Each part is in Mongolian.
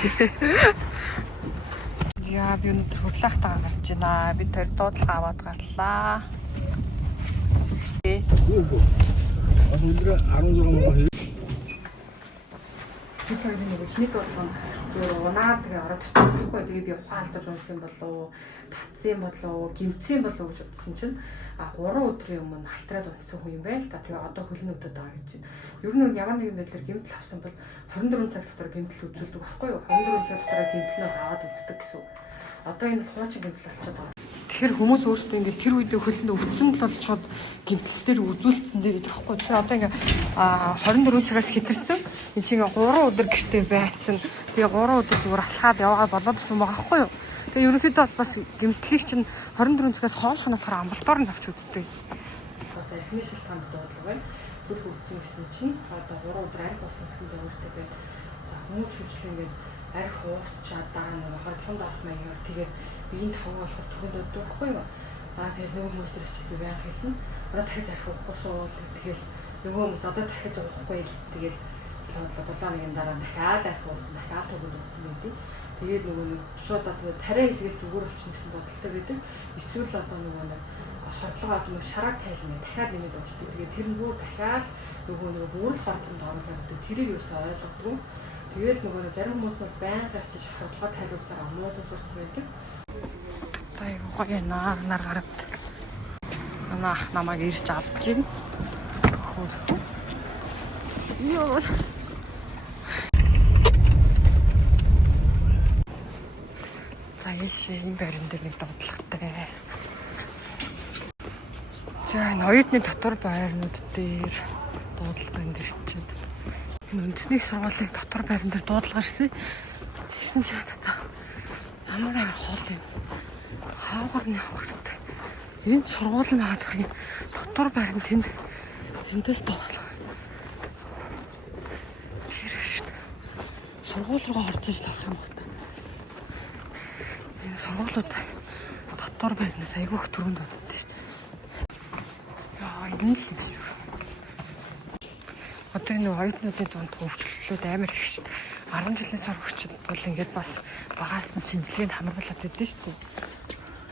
Яа би өнөөдөр хөдлөхтаа гарч байна. Би тэр дуудлага аваад гарлаа. Бас өндөр 16 мөнгө. Би тэр нэг хинэг болгон зөв унаад тэгээ ороод ирчихсэн байхгүй. Тэгээ би ухаалтаж унсан болов, татсан болов, гимцэн болов гэж бодсон чинь 3 өдрийн өмнө халтраад унтсан хүн юм байл та. Тэгээ одоо хөлнөдөд байгаа гэж байна. Ер нь ямар нэгэн байдлаар гимтэл авсан бол 24 цаг дотор гимтэл үзүүлдэг байхгүй юу? 24 цаг дотор гимтлээ аваад үздэг гэсэн. Одоо энэ хуучин гимтэл болчиход байгаа. Тэгэхээр хүмүүс өөрсдөө ингээд тэр үедээ хөлөнд өвдсөн л бол шууд гимтэл дээр үзүүлсэн дээр идэх байхгүй. Тэгэхээр одоо ингээд 24 цагаас хэтэрсэн. Энд чинь 3 өдөр гэртээ байцсан. Тэгээ 3 өдөр зүгээр алхаад яваа болоод ирсэн байгаа байхгүй юу? Тэгээ ерөнхийдөө бас гимтлийг чинь 24 цагаас хойш ханахаар амбулаторь нь авч үздэг. Бас эхний шалтгаанд дуудлага байна. Зүрх өвдсөн гэсэн чинь одоо 3 өдөр арх болсон гэсэн зөвөртэй байна. За хүмүүс хөвчлэн ингээд арх хуурчаад дараа нэг хордлонд авах маягаар тэгээд биеийн тавга болох түргэнд өгдөг байхгүй юу? Тэгээд нөгөө хүмүүс тэр чиг би баян хэлсэн. Одоо дахиж арх уухгүй шүү. Тэгэл нөгөө хүмүүс одоо дахиж уухгүй тэгэл бодлоо 7-ны дараа дахиад арх уусан, дахиад түргэнд өгсөн байдаг. Тэгээд нөгөө нэг шууд одоо тариа хэлгээл зүгээр болчихно гэсэн бодолтой байдаг. Эсвэл одоо нөгөө нэг хордлого авч нөгөө шараа тайлна дахиад нэмээд уучдаг. Тэгээд тэр нөгөө дахиад нөгөө бүрэл хордлогонд оруулаад өгдөг. Тэрийг юусаа ойлгодгүй. Тэгэл нөгөө зарим хүмүүс бол байнга очиж хордлогоо тайлуулсаар амуудаас сурч байдаг. Айгуу гоё нар гараад. Манай ах намайг ирж авч ийн. Йоо. Энэ байран дээр нэг дуудлагатай. За энэ оюутны дотор байрнууд дээр дуудлага энэ дэр чинь. Энэ үндэсний сургуулийн дотор байран дээр дуудлага ирсэн. Тэгсэн чинь ямар хоол юм. Хаагаар нь явах хэрэгтэй. Энэ сургууль нь хаад хай дотор байран тэнд эндээс дуудлага. Тэр шүү дээ. Сургууль руу орж иж тарах юм байна. Сургуулиуд дотор байрнаас айгүйх түргэнд боддог ш. Яа, энэ л юм шиг. Одоо энэ оюутнуудын дунд хөгжлөлтүүд амар их ш. 10 жилийн сурагчид бол ингээд бас багаас нь шинжилгээнд хамруулаад байдсан ш.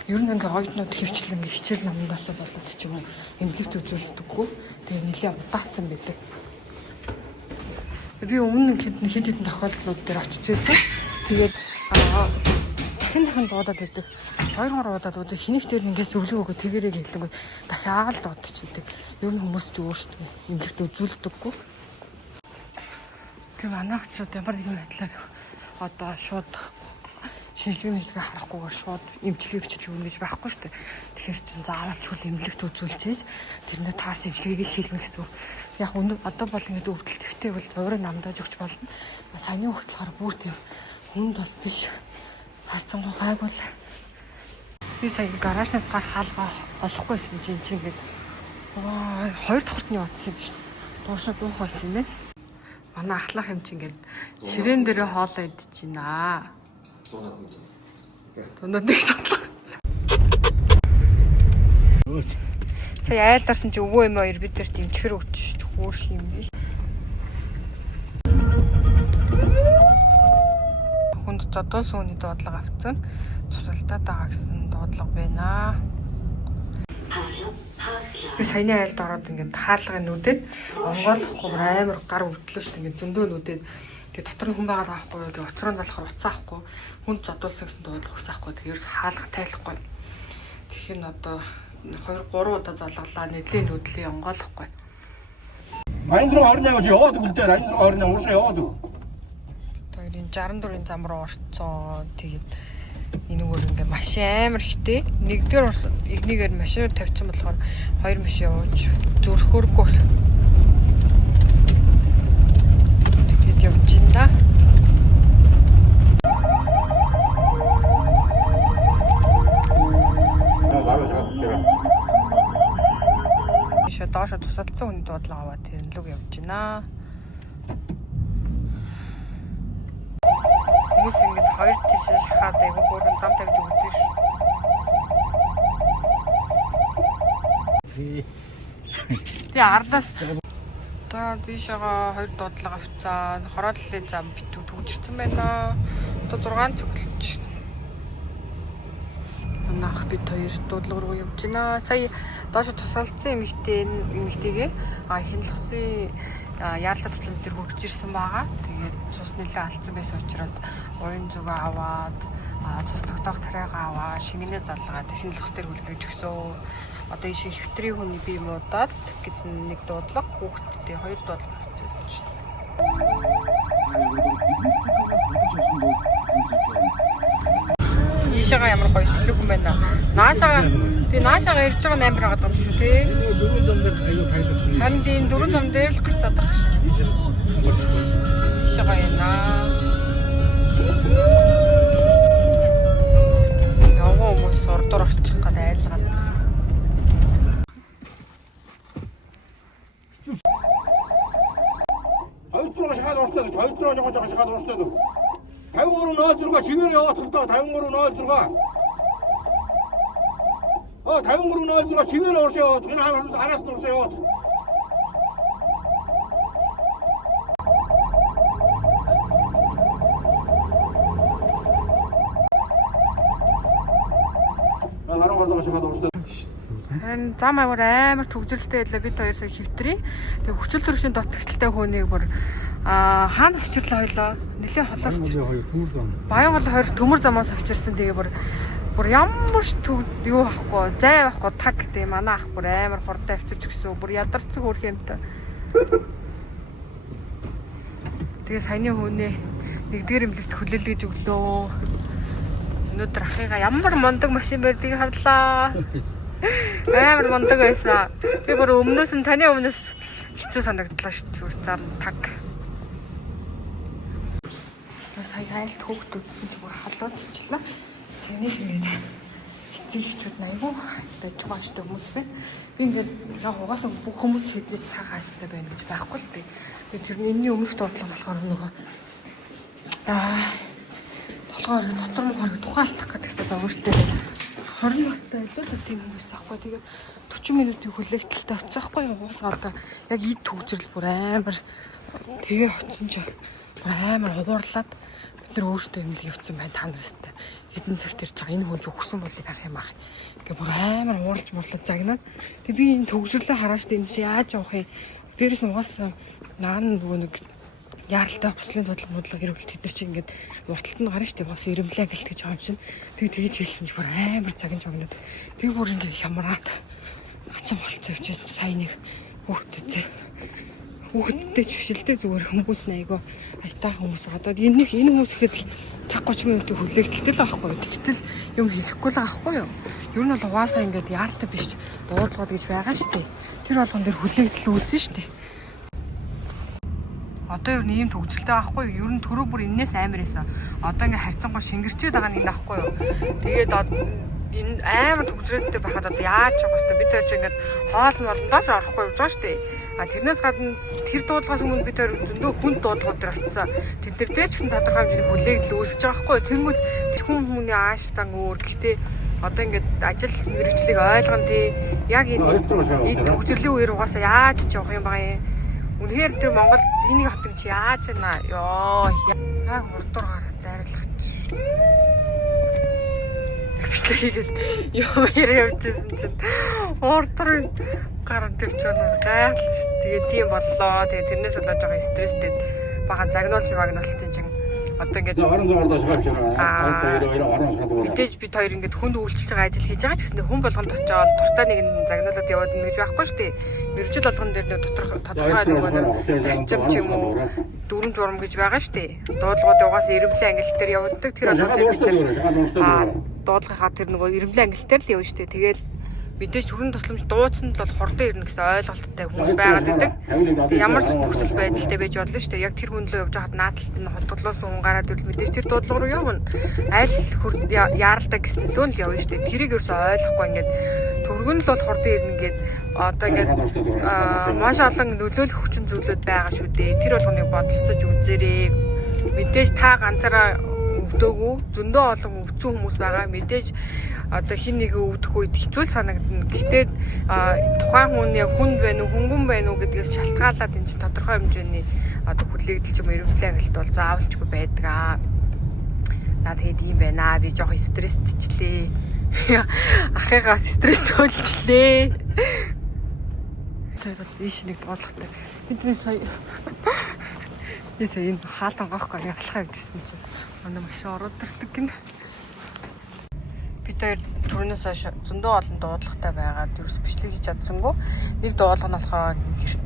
Ер нь ингээд оюутнууд хөвчлэн ингээд хичээл юмнаас болоод ч юм уу эмнэлэгт үзүүлдэггүй. Тэгээ нэлээд удаацсан байдаг. Би өмнө хэд хэдэн тохиолдлууд дээр очиж байсан. Тэгээд дахин дуудаад байдаг. 2-3 удаад дуудаад хинэх дээр ингээд зөвлөгөө өгөө тэгэрэг хэлэнгүүт дахиад л дуудчихдаг. Ер нь хүмүүс ч өөрсдөө эмнэлэгт үзүүлдэггүй. Тэгээ манай очоод ямар нэгэн байдлаар одоо шууд шинжилгээний хэлгээ харахгүйгээр шууд эмчилгээ бичиж өгнө гэж байхгүй шүү дээ. Тэгэхээр чин заавал чүл эмнэлэгт үзүүлчихээж тэрнээ таарсан эмчилгээг л хийлгэнэ гэсэн үг. Яг одоо бол ингээд өвдөлттэй бол өөрийн намдаж өгч болно. Саяны хөлт болохоор бүр тийм хүнд бол биш. Харцангуй гайгүй л. Би сая гаражнаас гар хаалгаа олохгүйсэн чинь ингээд хоёр давхартны утсан юм шүү дээ. Дуушаа дуух байсан юм байна. Манай ахлах юм чи ингээд ширээн дээрээ хоолоо идэж байна. Дундад нэг тодлоо. Сая айлдарсан чи өвөө юм хоёр бид нар дэмчгэр өгч хөөх юм би. Хүнд зодон сууны дуудлага авцсан. Тусалтаад байгаа гэсэн дуудлага байна. Би саяны айлд ороод ингээд хаалгын нүдэд онгойлохгүй амар гар өрдлөө шүү дээ. Ингээд зөндөө нүдэд тэгээ дотор нь хүн байгаа таахгүй. Тэгээ уцран залхаар уцаа ахгүй. Хүнд зодуулсан гэсэн дуудлага өгсөхгүй. Тэгээ ерөөс хаалга тайлахгүй. Тэгэхээр н одоо 2-3 удаа залгалаа нэдлийн нүдлийн онгойлохгүй. 86 28 яваад өгдөө 86 28 уушаа яваад өг. Тэгээд 64-ийн зам руу орцсон. Тэгээд энэгээр ингээ машин амар ихтэй. Нэгдүгээр игнийгээр машинаар тавьсан болохоор хоёр машин явууч зүрхөргүй. Тэгээд явж ин да. Ишээ доошо тусалсан хүний дуудлага аваад тэр лүг явж байна. Хүмүүс ингээд хоёр тийш шахаад айгу хөөргөн зам тавьж өгдөө ш. Тэгээ ардаас За тийшээгаа 2 дуудлага авцаа. Хорооллын зам битүү төгжирсэн байна. Одоо 6 цоглож байна. Манайх бид 2 дуудлага руу явж байна. Сая доош тусалцсан эмэгтэйгээ хяналтсан яарлаа туслан дээр хөргөж ирсэн байгаа. Тэгээд цус нэлээ алдсан байсан учраас уян зүгөө аваад цус тогтоох тариагаа аваад шингэнэ залгаад хяналтс дээр хөлгөж өгсөн. Одоо ийшээ хэвтрийн хүний бие муудаад гэсэн нэг дуудлага хүүхдтэй 2 дуудлага авчихсан байна. Ийшээгаа ямар гоё сэлэг юм байна. Наашаага ирж байгаа 8 байгаад байгаа юм шүү тий. Дөрөв зам дээр аюу тайлбарсан. Харин тийм 4 зам дээр л гацаад байгаа шүү. Ийшээгаа яана. Явган хүмүүс урдуур орчих гээд айлгаад байна. Хоёроо шахаад орсноо гэж хоёроо шахаад орсноо. 5306 чигээр яваад тултаа 5306. 5306 чигээр оршоо. Энэ араас нь оршоо. Харин зам амар төгжрэлтэй байлаа бид хоёр сая хэвтрээ. Тэгээ хүчил төрөшийн дутагталтай хүнийг бүр хаанаас чирлээ хойлоо. Нэлээ холоос. Төмөр зам. Баян гол 20 төмөр замаас авчирсан. Тэгээ бүр ямар ч юу авахгүй, зай авахгүй таг гэдэг манай ах бүр амар хурдан авчирч гисэн. Бүр ядарцэг өөр юмтай. Тэгээ саяны хүнээ нэгдүгээр эмнэлэгт хүлээлгэж өглөө. Өнөөдөр ахыгаа ямар мундаг машин барьдгийг харлаа. Амар мундаг байсан. Би бүр таны өмнөөс хэцүү санагдлаа шүү дээ. Зам таг. Сая айлт хөөгдүүдсэн чи бүр халууччлаа. Цэнийг ингээд эцэг эхчүүд айгүй даж байгаа шүү дээ хүмүүс байна. Би ингээд угаасаа бүх хүмүүс хэдэж цагаан ашигтай байна гэж байхгүй л дээ. Тэгээд тэр энэний өмнөх дуудлага болохоор нөгөө толгоор дотор мохорыг тухаалтах гэдэгсээ за өөртөө 20 настай байлаа тийм хүмүүс аахгүй. Тэгээд 40 минутын хүлээлтэлтэй оцсоохгүй юу. Уусаа одоо яг ид төгжрөл бүр амар тэгээ хоцсон ч бүр амар ховоорлаад бид нар өөртөө эмнэлэг явуулсан байна та нартай. Хэдэн цагт ирж байгаа энэ хүн юу өгсөн болыг харах юм аа. Ингээ бүр амар ууралж муулаад загнаад. Тэг би энэ төгжрлөө хараа штэ энэ чи яаж явах юм. Дээрээс нь угаасаа наан нөгөө нэг яаралтай бослын бодлого ирвэл тэд нар чи ингээд урталт нь гарна штэ бас ирэмлээ гэлтгэж байгаа юм чинь. Тэгээд хэлсэн чи бүр амар загнаж огноод. Би бүр ингээд хямраад ацсан болцоо явчихсан сая нэг хүүхдтэй ч бишэлтэй зүгээр хүмүүс айгаа айтаа хүмүүс одоо энэ хүмүүс ихэд л цаг 30 минутын хүлээлтэлтэй л байхгүй. Тэгтэл юм хэлэхгүй л байхгүй юу. Ер нь бол угаасаа ингээд яаралтай биш дуудлагууд гэж байгаа штэ. Тэр болгон дээр хүлээлтэл үлсэн штэ. Одоо ер нь ийм төгжөлтэй байхгүй юу? Ер нь түрүү бүр энээс амар байсан. Одоо ингээ харьцангуй шингэрчээд байгаа нэг байхгүй юу? Тэгээд энэ амар төгжрөөдтэй байхад одоо яаж явах вэ? Бид тэр чинь ингээд хоол молондоо ч орохгүй явж байгаа шүү дээ. Тэрнээс гадна тэр дуудлагаас өмнө бид тэр зөндөө хүнд дуудлагууд төр очсон. Тэд дээр ч гэсэн тодорхой хэмжээний хүлээгдэл үүсэж байгаа байхгүй юу? Тэнгүүд тэр хүний ааш зан өөр. Гэхдээ одоо ингээд ажил мэргэжлийг ойлгоно тий. Яг энэ төгжрлийн үеэр угаасаа яаж ч явах юм байгаа юм. Үнэхээр тэр Монгол энийг хот юм чи яаж байна? Йоо. Яг урдуур гараад дайрлах чи. Бистгээд юм явжсэн чинь урдуур гараад тавьж байгаа гайхал ш. Тэгээ тийм боллоо. Тэгээ тэрнээс болоод байгаа стресстэй бахан загнуулсан чинь одоо ингээд мэдээж бид хоёр ингээд хүнд үйлчлж байгаа ажил хийж байгаа ч гэсэн хүн болгонд очиод дуртай нэг загнуулаад яваад ингэж байхгүй шүү дээ. Мэргэжил болгон дээр нэг тодорхой нөгөө зарчим ч юм уу дүрм журам гэж байгаа шүү дээ. Дуудлагууд угаасаа ирэмлэн ангилт дээр явдаг. Тэр дуудлагынхаа тэр нөгөө ирэмлэн ангилт дээр л явна шүү дээ. Тэгээл мэдээж төрийн тусламж дуудсан бол хурдан ирнэ гэсэн ойлголттой хүмүүс байгаад байдаг. Ямар ч нөхцөл байдалтай байж болно шүү дээ. Яг тэр хүн лөө явж хаад наадталт нь хотголоос хүн гараад ирвэл мэдээж тэр дуудлага руу явна. Аль яаралтай гэсэн лөө л явна шүү дээ. Тэрийг ерөөсөй ойлгохгүй ингээд төргөн л бол хурдан ирнэ гээд одоо ингээд маш олон нөлөөлөх хүчин зүйлүүд байгаа шүү дээ. Тэр болгоныг бодолцож үзээрэй. Мэдээж та ганцаараа өвдөөгүй зөндөө олон өвцөн хүмүүс байгаа. Мэдээж одоо хин нэг өвдөх үед хэцүү санагдана. Гэхдээ тухайн хүн яг хүнд байна уу, хөнгөн байна уу гэдгээс шалтгаалаад энэ чинь тодорхой хэмжээний одоо хүлээгдэл ч юм эрүүл ангилалт бол заавалчгүй байдаг аа. За тэгээд ийм байна аа. Би жоох стресстэйчлээ. Ахыгаас стресс төллөө. Тэгээд ийш нэг бодлоготой. Бидний сая энэ хаалтан гохгүй ялахаа гэжсэн чинь манай машин ороод ирдэг гинэ. Бид хоёр түрүүнээс хойш зөндөө олон дуудлагатай байгаад ерөөс бичлэг хийж чадсангүй. Нэг дуудлага нь болохоор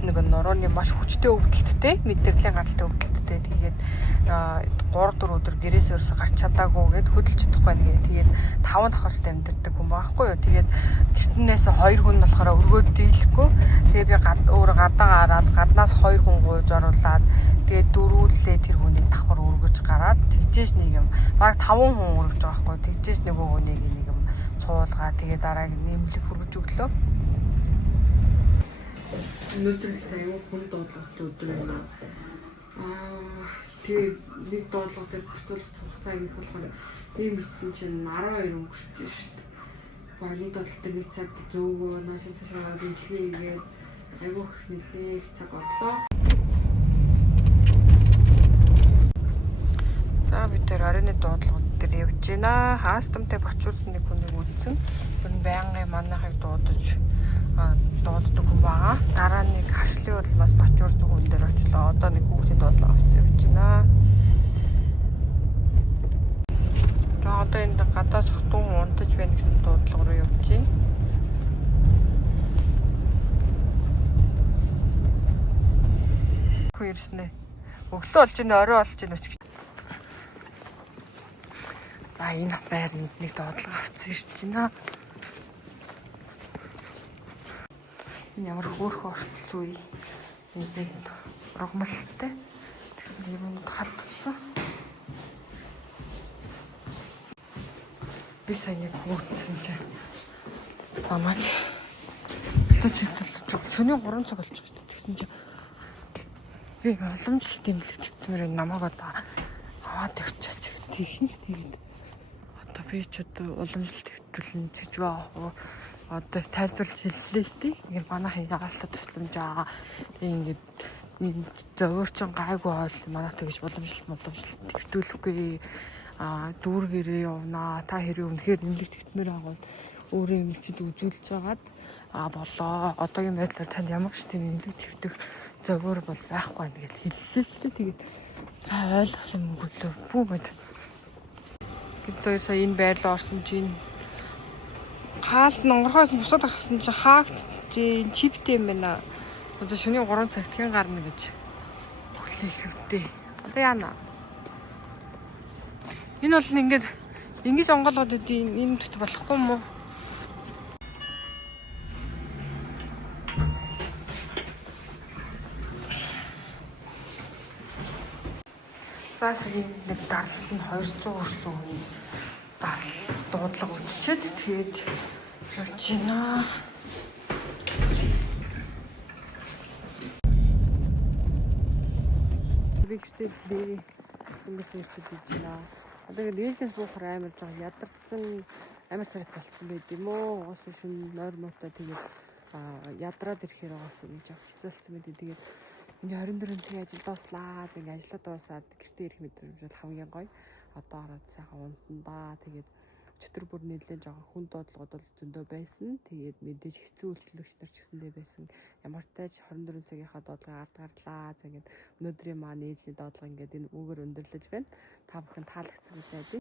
нэг нурууны маш хүчтэй өвдөлттэй, мэдрэлийн гаралтай өвдөлттэй. Тэгээд 3-4 өдөр гэрээс ерөөсө гарч чадаагүй гээд хөдөлж чадахгүй нэгэ. Тэгээд 5 давхарт амьдэрдэг хүн байхгүй юу. Тэгээд гэртнээс 2 хүн болохоор өргөөд дийлэхгүй. Тэгээд би өөрөө гадаа гараад гаднаас 2 хүн гуйж оруулаад тэгээд дөрүүлээ тэр хүнийг давхар өргөж гараад тэгжээж нэг юм бараг 5 хүн өргөж байгаа байхгүй. Тэгжээж нөгөө хүнийг нэг юм цуулгаа тэгээд дарааг нэмлэг хүргэж өглөө. Өнөөдөр аюу хүн дуудлагатай өдөр юм аа. Тэгээд нэг дуудлагыг зарцуулах хугацаа их болохоор ийм бичсэн чинь 12 өнгөрсөн шүү дээ. Бараг нэг дуудлагатай нэг цаг зөөгөө наашин цаашаа дэмжлээ игээд аюу их нэлээд цаг орлоо. За бид тэр оройны дуудлагууд дээр явж байна. Хаастамтай бочуулсан нэг хүнийг үзсэн. Тэр нь байнгын манайхыг дуудаж дууддаг хүн байгаа. Дараа нэг хашлын улмаас бочуурсан хүн дээр очлоо. Одоо нэг хүүхдийн дуудлага авч явж байна. За одоо энэ гадаа сохтун унтаж байна гэсэн дуудлага руу явж байна. Хүү ирснэ. Өглөө болж байна, орой болж байна ч гэж. За энэ байранд нэг дуудлага авч ирж байна. Энэ ямар хөөрхөн орц үе. Нэг ургамалтай. Тэгэхээр юм хатцсан. Би сайн нэг хөөцсөн чинь. Амаа. Тэцэлж сөний 3 цаг болчих шүү дээ. Тэгсэн чинь би уламжлалт дэмлэж тэр намайг одоо аваад өгчөөч. Тэгээд одоо би ч одоо уламжлалт хэвтүүлэн жижиг одоо тайлбарлаж хэллээ л дээ. Ингээд манайхын ягаалтаа тусламж байгаа. Ингээд энэ зовоорчин гайгүй хоол манайх тэгж уламжлалт хэвтүүлэхгүй. Дүүргээрээ явнаа. Та хэрэг үнэхээр нэмлэг тэгтмээр байгаа бол өөрөө юм чид үзүүлж байгаад болоо. Одоогийн байдлаар танд ямар ч тийм нэмлэг тэгтэх зовоор бол байхгүй нэ гэж хэллээ л дээ. Тэгээд цаа ойлгосон юм гэлөө бүү мэд. Гэтэл сая энэ байрлал орсон чинь хаалт нонгорхоос бусад гарсан чинь хаагцчихжээ. Энэ чиптэй юм байна. Одоо шөнийн 3 цагт хэн гарна гэж хүлээх хэвтэй. Одоо яана. Энэ бол ингээд ингэж онголоод энэ төт болохгүй юм уу? Заасан нэг даралт нь 200 өрсөн хүн дуудлага үтчихэд тэгээд явж байна. Би гэхдээ хүмүүс ирчээд байж байна. Одоо тэгээд ээлжээс буухаар амар жоо ядарсан амар царайт болцсон байд юм уу? Уус шин нойр муутай тэгээд ядраад ирэхээр уус юм жоо хэцүүлсэн байд. Тэгээд энэ 24 цагийн ажил дууслаа. Тэгээд ажиллаа дуусаад гэртээ ирэх мэдрэмж бол хамгийн гоё. Одоо ороод сайхан унтандаа. Тэгээд өчтөр бүр нэлээд жоо хүн дуудлагууд бол зөндөө байсан. Тэгээд мэдээж хэцүү үйлчлэгч нар ч гэсэндээ байсан. Ямар ч тач 24 цагийнхаа дуудлагыг ард гарлаа. Тэгээд өнөөдрийн маань ээжний дуудлага ингээд энэ үгээр өндөрлөж байна. Та бүхэн таалагдсан гэж найдаа.